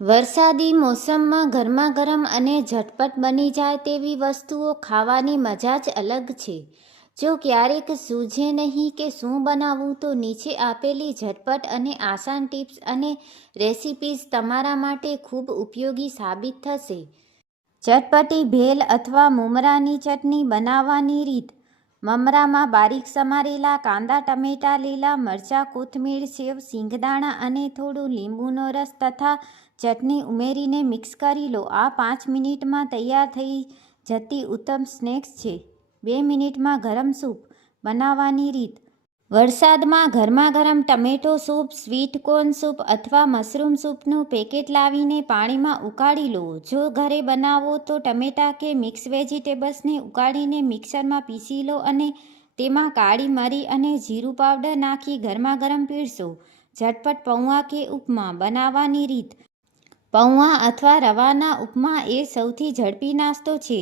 વરસાદી મોસમમાં ગરમાગરમ અને ઝટપટ બની જાય તેવી વસ્તુઓ ખાવાની મજા જ અલગ છે. જો ક્યારેક સૂઝે નહીં કે શું બનાવવું તો નીચે આપેલી ઝટપટ અને આસાન ટિપ્સ અને રેસિપીઝ તમારા માટે ખૂબ ઉપયોગી સાબિત થશે. ચટપટી ભેલ અથવા મમરાની ચટણી બનાવવાની રીત. મમરામાં બારીક સમારેલા કાંદા, ટમેટાં, લીલા મરચાં, કોથમીર, સેવ, સિંગદાણા અને થોડું લીંબુનો રસ તથા ચટણી ઉમેરીને મિક્સ કરી લો. આ 5 મિનિટમાં તૈયાર થઈ જતી ઉત્તમ સ્નેક્સ છે. 2 મિનિટમાં ગરમ સૂપ બનાવવાની રીત. વરસાદમાં ગરમાગરમ tomato soup, sweet corn soup અથવા મશરૂમ સૂપનું પેકેટ લાવીને પાણીમાં ઉકાળી લો. જો ઘરે બનાવો તો ટમેટાં કે મિક્સ વેજીટેબલ્સને ઉકાળીને મિક્સરમાં પીસી લો અને તેમાં કાળી મરી અને જીરું પાવડર નાખી ગરમાગરમ પીરસો. ઝટપટ પૌંઆ કે ઉપમા બનાવવાની રીત. પૌંઆ અથવા રવાના ઉપમા એ સૌથી ઝડપી નાસ્તો છે.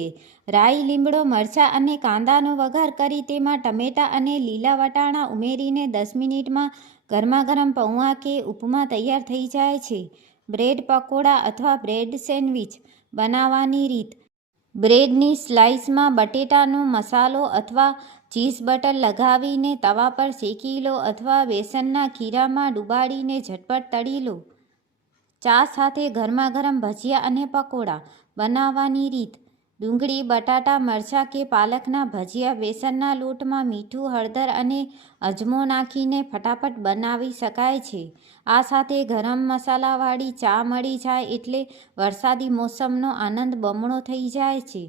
રાઈ, લીમડો, મરચાં અને કાંદાનો વઘાર કરી તેમાં ટમેટાં અને લીલા વટાણા ઉમેરીને 10 મિનિટમાં ગરમાગરમ પૌંઆ કે ઉપમા તૈયાર થઈ જાય છે. બ્રેડ પકોડા અથવા બ્રેડ સેન્ડવિચ બનાવવાની રીત. બ્રેડની સ્લાઇસમાં બટેટાનો મસાલો અથવા ચીઝ બટર લગાવીને તવા પર શેકી લો અથવા બેસનના ખીરામાં ડુબાડીને ઝટપટ તળી લો. ચા સાથે ગરમાગરમ ભજીયા અને પકોડા બનાવવાની રીત. ડુંગળી, બટાટા, મરચાં કે પાલકના ભજીયા બેસનના લોટમાં મીઠું, હળદર અને અજમો નાખીને ફટાફટ બનાવી શકાય છે. આ સાથે ગરમ મસાલાવાળી ચા મળી જાય એટલે વરસાદી મોસમનો આનંદ બમણો થઈ જાય છે.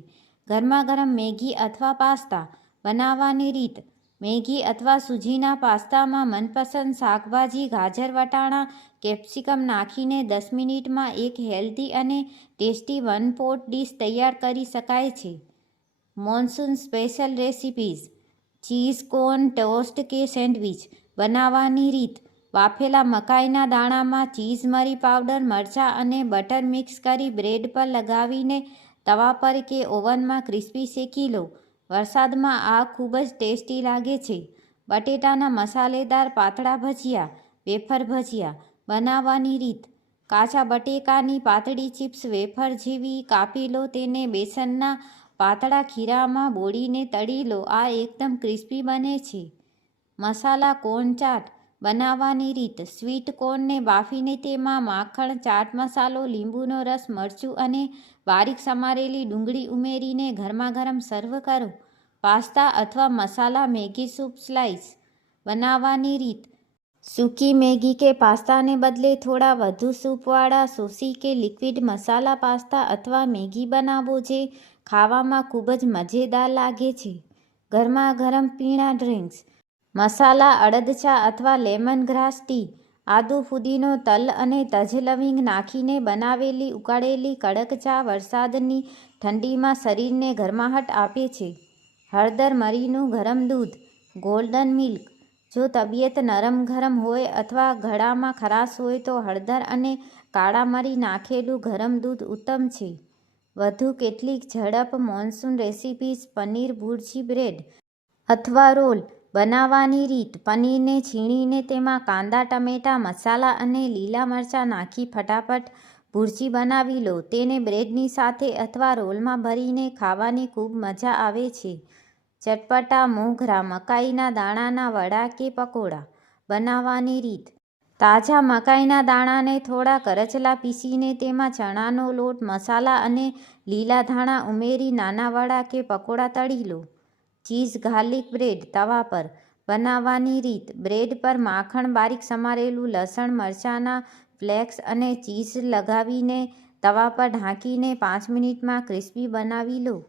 ગરમાગરમ મેગી અથવા પાસ્તા બનાવવાની રીત. મેગી અથવા સૂજીના પાસ્તામાં મનપસંદ શાકભાજી ગાજર, વટાણા, કેપ્સિકમ નાખીને 10 મિનિટમાં એક હેલ્ધી અને ટેસ્ટી વન પોટ ડીશ તૈયાર કરી શકાય છે. Monsoon special recipes. Cheese corn toast કે સેન્ડવિચ બનાવવાની રીત. બાફેલા મકાઈના દાણામાં ચીઝ, મરી પાવડર, મરચાં અને બટર મિક્સ કરી બ્રેડ પર લગાવીને તવા પર કે ઓવનમાં ક્રિસ્પી શેકી લો. વરસાદમાં આ ખૂબ જ ટેસ્ટી લાગે છે. બટેટાના મસાલેદાર પાતળા ભજીયા, વેફર ભજીયા બનાવવાની રીત. કાચા બટેકાની પાતળી ચિપ્સ વેફર જેવી કાપી લો. તેને બેસનના પાતળા ખીરામાં બોળીને તળી લો. આ એકદમ ક્રિસ્પી બને છે. મસાલા કોર્ન ચાટ બનાવવાની રીત. સ્વીટ કોર્નને બાફીને તેમાં માખણ, ચાટ મસાલો, લીંબુનો રસ, મરચું અને બારીક સમારેલી ડુંગળી ઉમેરીને ગરમાગરમ સર્વ કરો. પાસ્તા અથવા મસાલા મેગી સૂપ સ્લાઇસ બનાવવાની રીત. સૂકી મેગી કે પાસ્તાને બદલે થોડા વધુ સૂપવાળા સોસી કે લિક્વિડ મસાલા પાસ્તા અથવા મેગી બનાવો જે ખાવામાં ખૂબ જ મજેદાર લાગે છે. ગરમાગરમ પીણા ડ્રિંક્સ. મસાલા અડદ ચા અથવા લેમન ગ્રાસ ટી. આદુ, ફુદીનો, તલ અને તજ લવિંગ નાખીને બનાવેલી ઉકાળેલી કડક ચા વરસાદની ઠંડીમાં શરીરને ગરમાહટ આપે છે. હળદર મરીનું ગરમ દૂધ. Golden milk. જો તબિયત નરમ ગરમ હોય અથવા ગળામાં ખરાશ હોય તો હળદર અને કાળા મરી નાખેલું ગરમ દૂધ ઉત્તમ છે. વધુ કેટલીક ઝડપ મોન્સૂન રેસિપીઝ. પનીર ભુરજી બ્રેડ અથવા રોલ બનાવવાની રીત. પનીરને છીણીને તેમાં કાંદા, ટમેટાં, મસાલા અને લીલા મરચાં નાખી ફટાફટ ભુરજી બનાવી લો. તેને બ્રેડની સાથે અથવા રોલમાં ભરીને ખાવાની ખૂબ મજા આવે છે. ચટપટા મોગરા મકાઈના દાણાના વડા કે પકોડા બનાવવાની રીત. તાજા મકાઈના દાણાને થોડા કરચલા પીસીને તેમાં ચણાનો લોટ, મસાલા અને લીલા ધાણા ઉમેરી નાના વડા કે પકોડા તળી લો. ચીઝ ગાર્લિક બ્રેડ તવા પર બનાવવાની રીત. બ્રેડ પર માખણ, બારીક સમારેલું લસણ, મરચાંના ફ્લેક્સ અને ચીઝ લગાવીને તવા પર ઢાંકીને 5 મિનિટમાં ક્રિસ્પી બનાવી લો.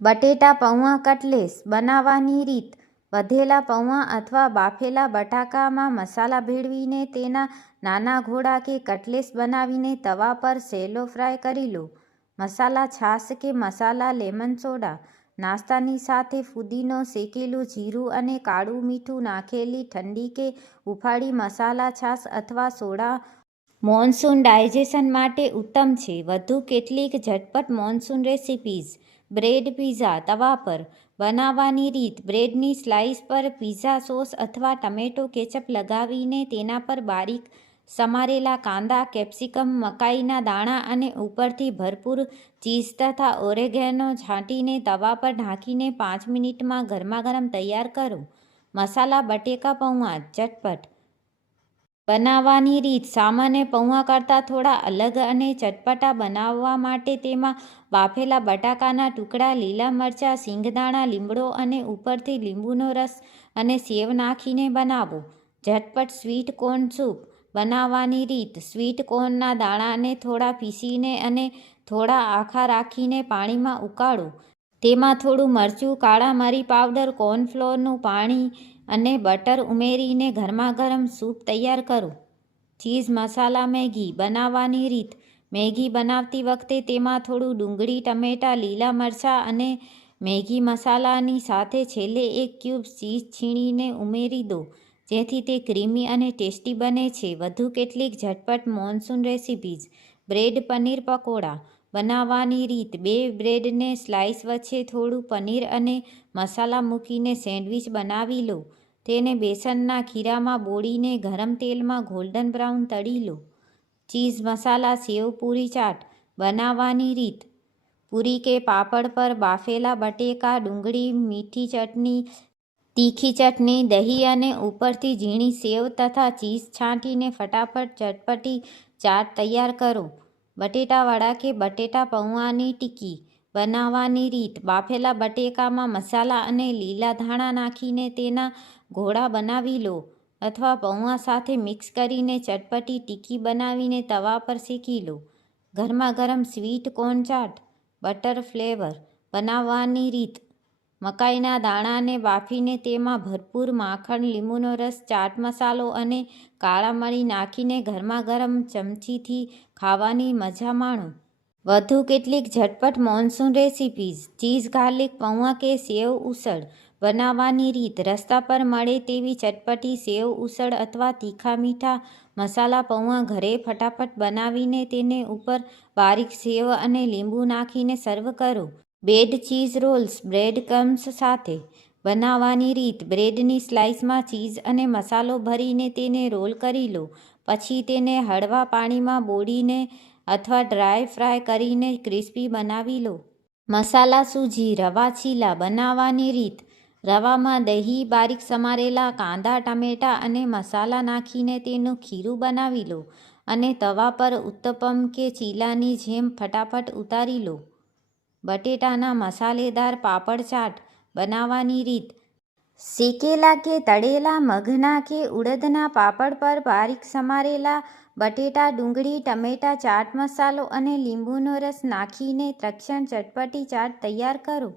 બટેટા પૌંઆ કટલેસ બનાવવાની રીત. વધેલા પૌંઆ અથવા બાફેલા બટાકામાં મસાલા ભેળવીને તેના નાના ગોળા કે કટલેસ બનાવીને તવા પર શેલો ફ્રાય કરી લો. મસાલા છાશ કે મસાલા લેમન સોડા. નાસ્તાની સાથે ફુદીનો, શેકેલું જીરું અને કાળું મીઠું નાખેલી ઠંડી કે હૂંફાળી મસાલા છાશ અથવા સોડા મોન્સૂન ડાયજેશન માટે ઉત્તમ છે. વધુ કેટલીક ઝટપટ મોન્સૂન રેસિપીઝ. બ્રેડ પિઝા તવા પર બનાવવાની રીત. બ્રેડની સ્લાઇસ પર પિઝા સોસ અથવા ટમેટો કેચઅપ લગાવીને તેના પર બારીક સમારેલા કાંદા, કેપ્સિકમ, મકાઈના દાણા અને ઉપરથી ભરપૂર ચીઝ તથા ઓરેગેનો છાંટીને તવા પર ઢાંકીને 5 મિનિટમાં ગરમાગરમ તૈયાર કરો. મસાલા બટેકા પૌવા ચટપટ બનાવવાની રીત. સામાન્ય પૌવા કરતાં થોડા અલગ અને ચટપટા બનાવવા માટે તેમાં બાફેલા બટાકાના ટુકડા, લીલા મરચાં, સિંગદાણા, લીમડો અને ઉપરથી લીંબુનો રસ અને સેવ નાખીને બનાવો. ઝટપટ સ્વીટ કોર્ન સૂપ બનાવવાની રીત. સ્વીટ કોર્નના દાણાને થોડા પીસીને અને થોડા આખા રાખીને પાણીમાં ઉકાળો. તેમાં થોડું મરચું, કાળા મરી પાવડર, કોર્નફ્લોરનું પાણી અને બટર ઉમેરીને ગરમાગરમ સૂપ તૈયાર કરો. ચીઝ મસાલા મેગી બનાવવાની રીત. મેગી બનાવતી વખતે તેમાં થોડું ડુંગળી, ટમેટાં, લીલા મરચાં અને મેગી મસાલાની સાથે છેલ્લે 1 ક્યુબ ચીઝ છીણીને ઉમેરી દો, જેથી તે ક્રીમી અને ટેસ્ટી બને છે. વધુ કેટલીક ઝટપટ monsoon recipes. Bread paneer pakoda બનાવવાની રીત. 2 બ્રેડને સ્લાઇસ વચ્ચે થોડું પનીર અને મસાલા મૂકીને સેન્ડવિચ બનાવી લો. તેને બેસનના ખીરામાં બોળીને ગરમ તેલમાં ગોલ્ડન બ્રાઉન તળી લો. ચીઝ મસાલા સેવ પૂરી ચાટ બનાવવાની રીત. પૂરી કે પાપડ પર બાફેલા બટેકા, ડુંગળી, મીઠી ચટણી, તીખી ચટણી, દહીં અને ઉપરથી ઝીણી સેવ તથા ચીઝ છાંટીને ફટાફટ ચટપટી ચાટ તૈયાર કરો. બટેટાવડા કે બટેટા પૌવાની ટિક્કી બનાવવાની રીત. બાફેલા બટેકામાં મસાલા અને લીલા ધાણા નાખીને તેના ગોળા બનાવી લો અથવા પૌવા સાથે મિક્સ કરીને ચટપટી ટિક્કી બનાવીને તવા પર શેકી લો. ગરમાગરમ sweet corn chaat butter flavour બનાવવાની રીત. મકાઈના દાણાને બાફીને તેમાં ભરપૂર માખણ, લીંબુનો રસ, ચાટ મસાલો અને કાળા મરી નાખીને ગરમાગરમ ચમચીથી ખાવાની મજા માણો. વધુ કેટલીક ઝટપટ મોનસૂન રેસિપીઝ. ચીઝ ગાર્લિક પૌવા કે સેવ ઉસળ બનાવવાની રીત. રસ્તા પર મળે તેવી ચટપટી સેવ ઉસળ અથવા તીખા મીઠા મસાલા પૌવા ઘરે ફટાફટ બનાવીને તેને ઉપર બારીક સેવ અને લીંબુ નાખીને સર્વ કરો. Bread cheese Rolls bread crumbs સાથે બનાવવાની રીત. બ્રેડની સ્લાઇસમાં ચીઝ અને મસાલો ભરીને તેને રોલ કરી લો. પછી તેને હળવા પાણીમાં બોળીને અથવા ડ્રાય ફ્રાય કરીને ક્રિસ્પી બનાવી લો. મસાલા સૂજી રવા ચીલા બનાવવાની રીત. રવામાં દહીં, બારીક સમારેલા કાંદા, ટમેટાં અને મસાલા નાખીને તેનું ખીરું બનાવી લો અને તવા પર ઉત્તપમ કે ચીલાની જેમ ફટાફટ ઉતારી લો. બટેટાના મસાલેદાર પાપડ ચાટ બનાવવાની રીત. શેકેલા કે તળેલા મગના કે ઉડદના પાપડ પર બારીક સમારેલા બટેટા, ડુંગળી, ટમેટાં, ચાટ મસાલો અને લીંબુનો રસ નાખીને તક્ષણ ચટપટી ચાટ તૈયાર કરો.